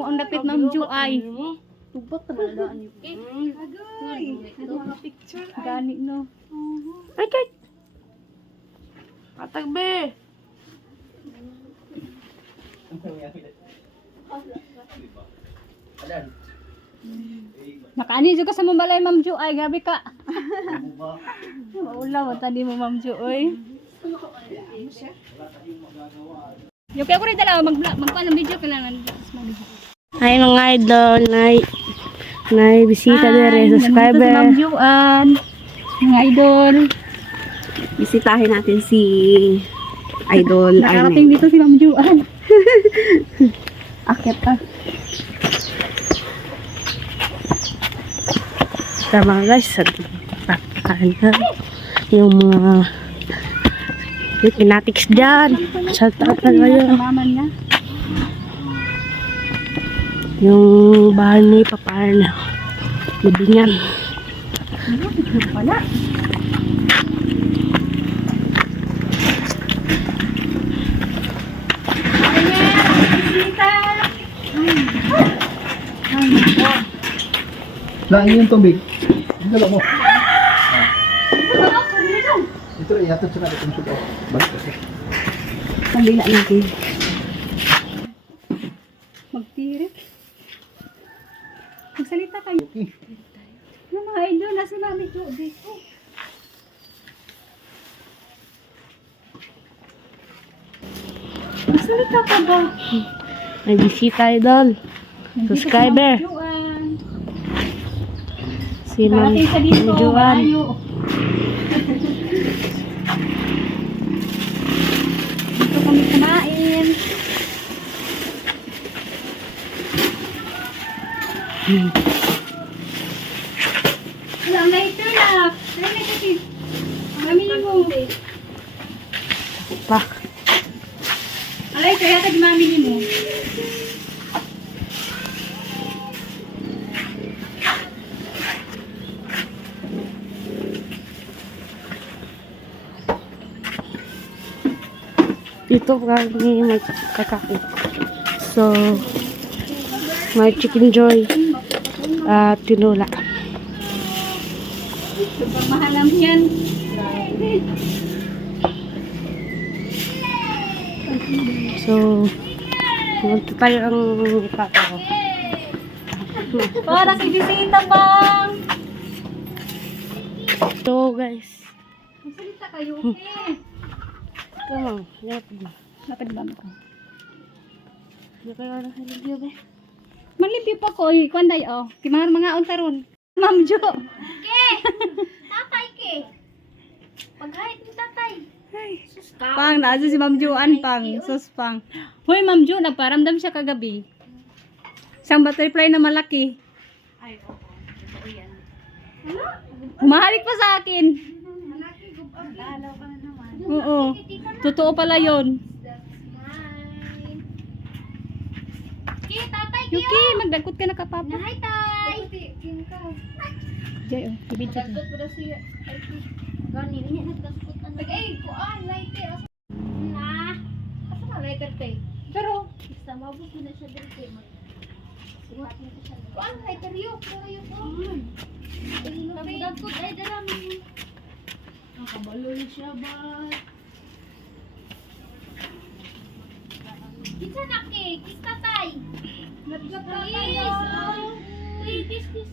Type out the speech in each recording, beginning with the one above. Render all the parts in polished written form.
mo ang dapit Ma'am Ju ay. Tubot na maladaan yung Agay. Mga picture ay. Gani no. Ay, kay. Atagbe. Nakaani juga sa mambalay Ma'am Ju ay, gabi ka. Maulaw tadi mo Ma'am Ju oy. Yo kaya ko rin dala magkuan ng video kailangan. Ay mga idol, nay bisita dire subscriber. Si Ma'am Juan. Mga idol. Bisitahin natin si Idol Nakarating dito si Ma'am Juan. Akit pa. Tama guys, patakan na yung mga pinatics dyan. Sa takan kayo. Maman niya. Yung bahay ni Papa na libingan. Wala. Lain yung tubig. Dala mo. Ito rin yata sa natin suko. Balik kasi. Pambila natin. Magtirik. Magsalita kayo. Okay. Yung mga idol na si Mami Jo dito. Magsalita ka ba? May bisita Idol. Subscriber. Si Ma'am Parating sa dito. Juan. Malayo. Dito kami kumain. Wala, lighter na. Ay, lighter. Mamili mo. Pa. Alay, kaya tag mamili mo. Dito kami magkakain. So, may chicken joy at tinola. Sobrang mahal lang yan. So, punta tayo ang papa ko. Para si bisita bang. So guys, Magsalita kayo, okay? come on, yapad mo. Lapad ba ako? Hindi kayo na sa video ba? Malipyo pa ko, kwanday oh. Kimahar mga ontaron. Ma'am Jo. Ke! Tatay ke! Paghahit ni tatay. Pang, naasa si Ma'am Juan, pang. Sus, pang. Hoy, Ma'am Jo, nagparamdam siya kagabi. Isang butterfly na malaki. Ay, oo. Totoo yan. Humahalik pa sa akin. Alaw ka na naman. Oo. Totoo pala yon. Ke, tatay ke! Yuki, magdagkot ka na kapapa. Nahay tay! Jay, oh. Ibig ka. Dagot ko daw siya. Gani, niya nagdagot. Ay, kuan, lighter. Na. Asa na lighter tay? Pero, Basta mabot na siya din kay mag. Suhat na siya. Kuan, lighter yun. Kaya ko. Dagot ay darami. Nakabalo siya ba? Kitsa na ke, kiss tatay. Please. Please, kiss.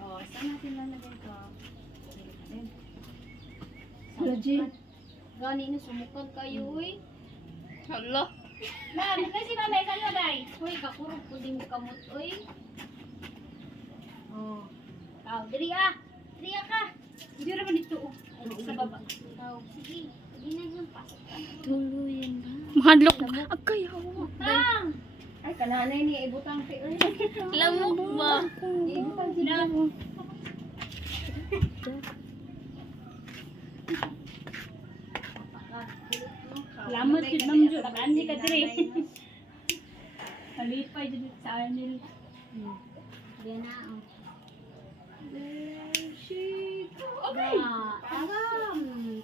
oh, saan natin lalagay ito? Gani na sumukag kayo, uy. Hala. Ma'am, kasi mamay ka na, day. Uy, kakurog ko din kamot, uy. Oh. Tao, diri ah. Diri ka. Hindi naman dito, oh. Sa baba. Tao, sige. Hindi na yung pasok ka. Tuluyan ba? Mahadlok. Agay, hawa. Tang! Ay, kananay ni ibutang ti, uy. Lamok ba? Ibutang sila. Salamat si Ma'am Jo. Tagaan di ka dire. Palipay dito sa anil. Yan na, oh. Okay. Tagam.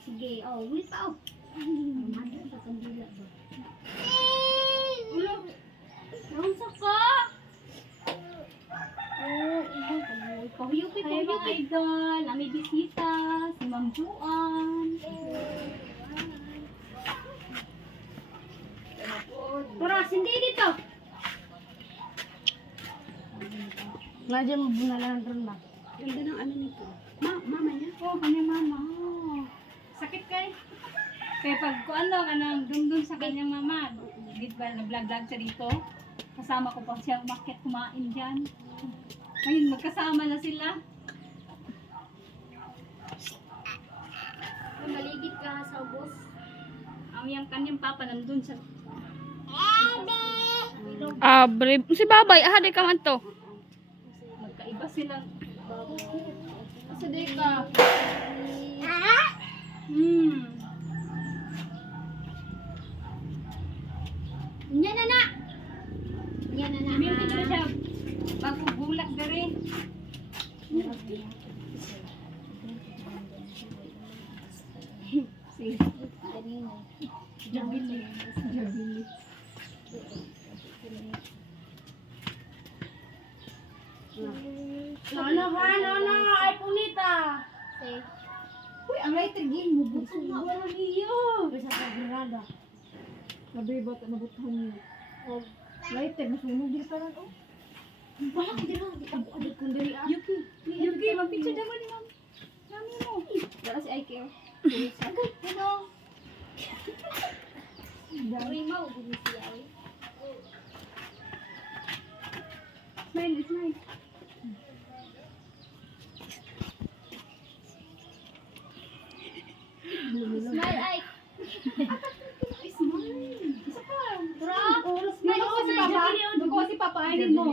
Sige, oh, ulit pa, oh. Manda sa kandila ba? Ulo. Nasa ka? Pahuyupi, idol. May bisita. Si Ma'am Juan. Turas, hindi dito. Nga dyan mo bunalan ron ba? Ganda ng ano nito. Mama niya? Oo, kanya mama. Sakit kay? Kaya pag kung anong dun sa kanyang mama, di ba nag-vlog siya dito? Kasama ko pa siya umakyat kumain dyan. Ngayon magkasama na sila. Maligid ka sa bus. Ang yung kanyang papa nandun sa... Abre. Si babay, di ka man to. Magkaiba silang... Asa di ka? Yan na na! Yan na na. Minti ko na siya. Pagpugulak na rin. Si Jabili. Jabili. No, ay punita. Say, Uy, ang lighter game mo. Butong mo. Wala niyo. Bisa ka grada. Nabiba ka nabuthan niyo. Lighter, masunog din pa rin. wala ka dito. Di ka buadad kung dali ah. Yuki. Yuki, mag-picture naman ni ma'am. Nami mo. Wala si Ike oh. Ano? Rima o din si Ay. Smile, smile. Smile Ay. Isa pa. Bro, Smile ko si Papa. Doon ko si Papa. Ainin mo.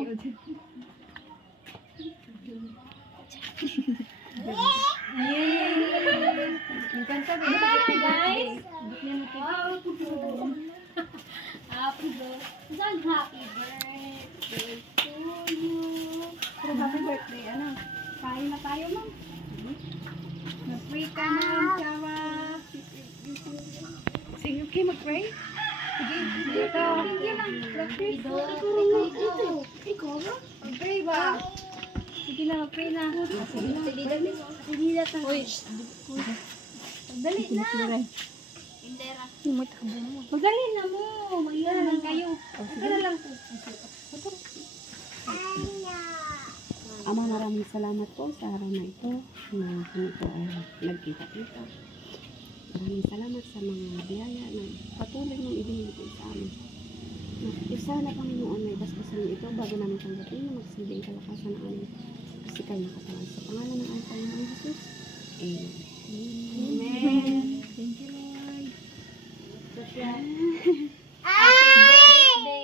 Ang kanta rin. Bye guys. Happy birthday. Saan happy birthday to you. Pero happy birthday. Ano? Kain na tayo, ma'am. Mag-pray ka na, Chawa. Sige, okay, mag-pray. Sige, dito. Sige lang. Practice. Ikaw ba? Mag-pray ba? Sige na, mag-pray na. Sige na. Uy. Dali na. Indera. Magdali na mo. Mag-iwan na lang kayo. Ito na lang po. Ama, maraming salamat po sa araw na ito na kami po ay nagkita-kita. Maraming salamat sa mga biyaya na patuloy mong ibinigay sa amin. Isa na Panginoon ay basbasan ito bago namin tanggapin na magsilbing kalakasan ng aming pisikal na katawan. Sa pangalan ng aming Panginoon Jesus. Amen. Amen. Thank you, Lord. Birthday.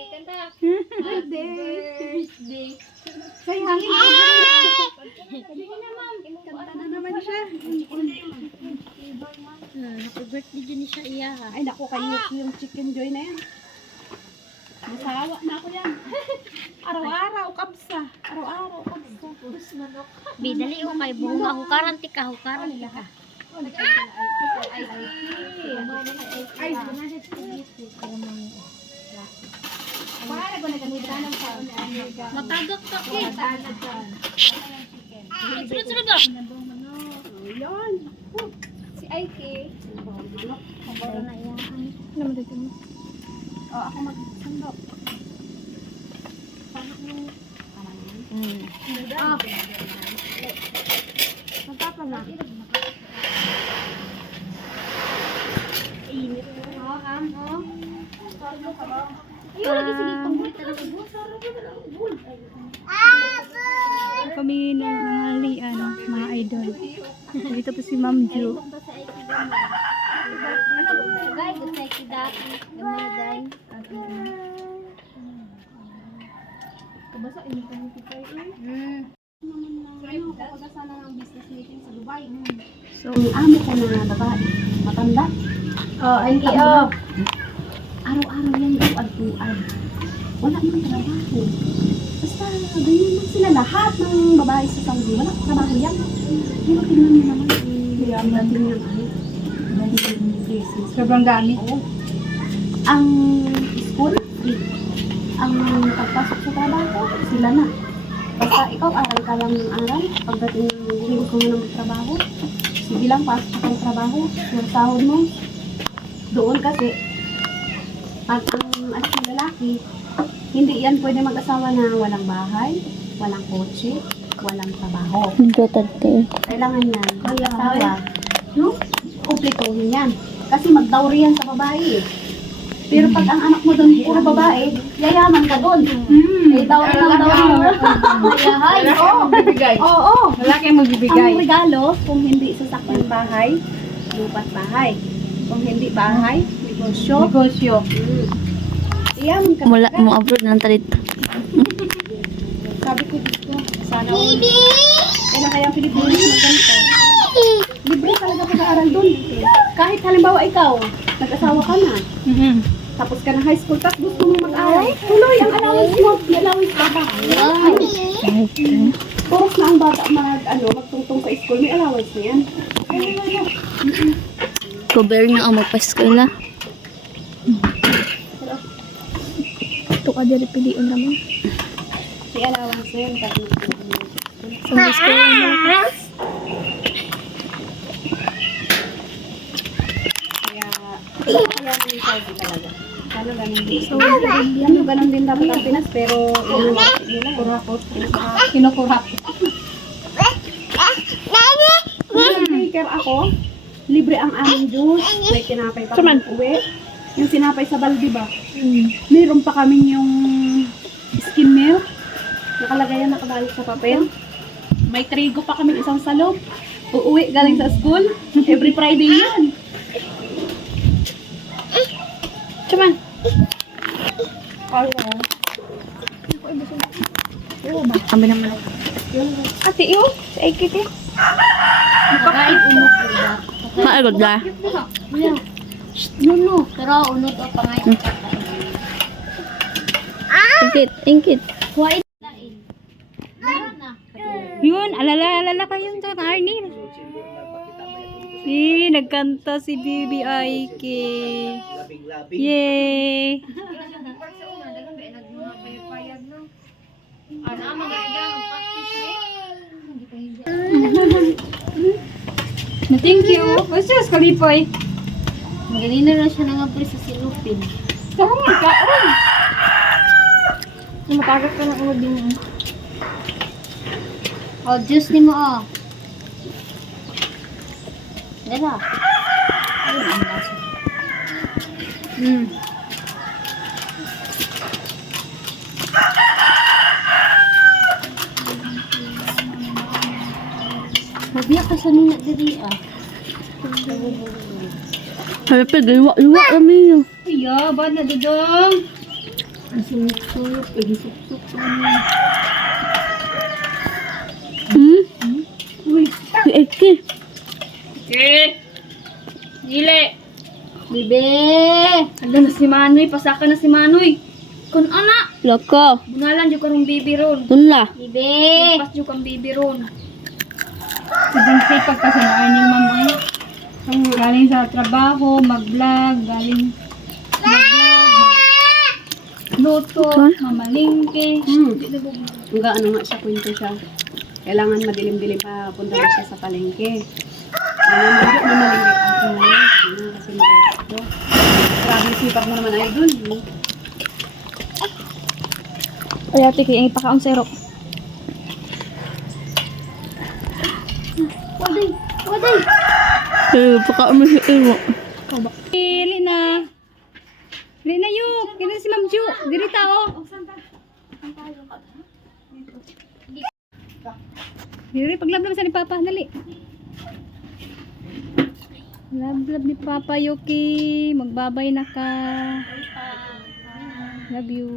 Kanta. Birthday. Birthday. Say hangin. Sige na ma'am. Kanta na naman siya. Happy birthday din siya iya. Ay, naku, kayo yung chicken joy na yan. Masawa na ako yan. Araw-araw, kapsa. Araw-araw, kapsa. Puros manok. Bidali o kay bunga hukaran tika hukaran tika. Ay, para ko nagamitan ng sa Matagak ka ko. Sunod-sunod ba? Yan. Si Ike. Pabaro na yan. Ano mo dito mo? Oh, ako magsandok. Ah. Magpapa na. Init. Oh, oh. Ayun, lagi sige tungkol talaga. Kami nanghalian, mga idol. Dito po si Ma'am Ju. Guys, gusto ay kidaki. Gamay guys. Kabasa, ini kami kitay eh. Ano, kapag sana ng business meeting sa Dubai. So, ang amo ko na babae, matanda. Oh, ay oh. Araw-araw yan yung agtuan. Wala nang trabaho. Basta, ganyan lang sila lahat ng babae sa Saudi. Wala trabaho yan. Pero tingnan mo naman, ang dating ng ano, Sobrang dami. Oo. Ang school, free. Ang pagpasok sa trabaho, sila na. Basta ikaw, aral ka lang ng aral. Pagdating ng hindi ko mo ng trabaho, sige lang, pasok ka ng trabaho. Yung sahod mo, doon kasi, pag ang anak ng lalaki, hindi yan pwede mag-asawa na walang bahay, walang kotse, walang trabaho. Nagtatad kayo. Kailangan yan, mag-asawa, no? Kumpletuhin yan. Kasi mag-dowry yan sa babae eh. Pero pag ang anak mo doon puro babae, yayaman ka doon. Eh, dowry lang dowry mo. Mayahay. Oo. Oo. Wala kayong magbibigay. Ang regalo, kung hindi sasakyan bahay, lupat bahay. Kung hindi bahay, negosyo. Negosyo. Yayaman ka. Mula mo abroad ng talit. Sabi ko dito, sana all. Kailan kaya ang Pilipinas na ganito? Libre talaga pag-aaral doon. Kahit halimbawa ikaw, nag-asawa ka na, tapos ka ng high school, tapos gusto mo mag-aral, tuloy ang allowance mo, may allowance ka ba? Puros na ang bata magtungtong sa school, may allowance na yan. Cover na ang magpa-eskwela. Ito ka dyan piliin naman. May allowance na yan. Sa eskwela na. Kaya yung Saudi talaga. Sana ganun din. Ganun din dapat ang Pinas, pero nila. Kurapot. Kinukurap. Nag-baker ako, libre ang aming juice, may tinapay pa kami uwi. Yung sinapay sa balde ba? Mayroon pa kaming yung skim milk. Nakalagay yan, nakabalot sa papel. May trigo pa kami isang salog. Uuwi galing sa school. Every Friday yun. Chaman. Kami naman. Ate, iyo. Sa ikit eh. Maagod na. Nuno. Pero unod o pangay. Ingkit, ingkit. Yun, alala kayong doon, Arnil. Nagkanta si Bibi Aike. Yay! Thank you. Sus, kalipoy. Ganina na siya nangapre sa silupin. Tama ka. Matagat ka ng ulo din. Oh, juice ni mo oh. Dala. Magbiyak ka sa nina diri ah. Ay, luwa kami yun. Iya, ba't na dudong? Ang sumit-suyot, pagisok-sok kami. Uy, si Eki. Dile. Bibe. Ada na si Manoy, pasaka na si Manoy. Kun ana, Loko. bungalan jud karong bibi ron. Tunla. Bibi. Pas jud kang bibi ron. Sobrang sipag kasi na Arnil mamay. Galing sa trabaho, mag-vlog, galing luto, mamalingke. Ang gaano nga siya, kwento siya. Kailangan madilim-dilim pa punta na siya sa palengke. Medyo na malingkit ako ngayon. Kasi maganda. Grabe sipag mo naman ay dun. Ay, ate, kaya ipakaon sa irok. Waday! Waday! Pakaon mo sa irok. Dili na. Dili na yuk. Dili na si Ma'am Ju. Dili tao. Dili, paglablab sa ni Papa. Dali. Lablab ni Papa Yuki. Magbabay na ka. Love you.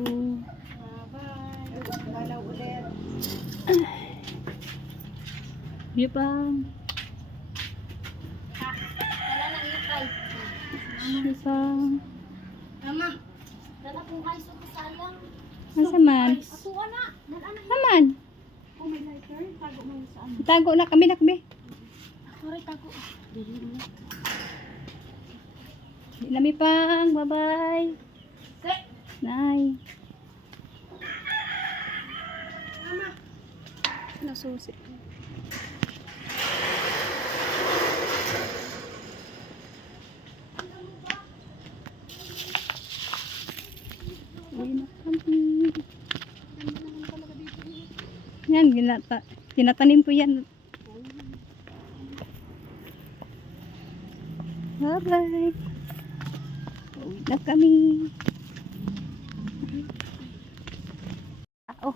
Di pa. Di pa. Mama, dala po kayo sa sayang. Asa man? Atuwa na. Naman. Oh, may lighter. Tago mo yun sa ano. Tago na kami nakbi. Sorry, tago. Di nami pang. Bye-bye. Se. Nay. Nasusi. Uwi na kami. Yan, tinatanim ko yan. Bye-bye. Uwi na kami. Oh,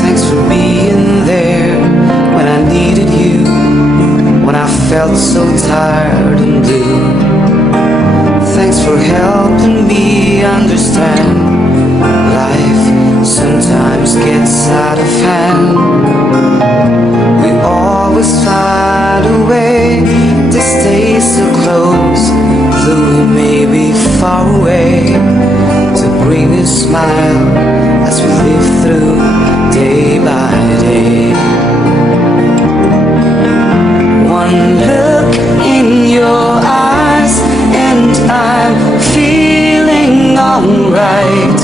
Thanks for being there when I needed you, when I felt so tired and blue. Thanks for helping me understand life sometimes gets out of hand. We always find a way to stay so close, though we may be far away, to bring a smile as we live through day by day. One look in your eyes and I'm feeling alright.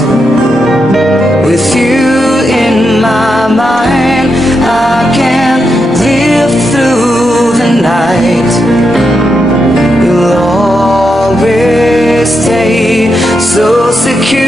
With you in my mind, I can live through the night. You'll always stay so secure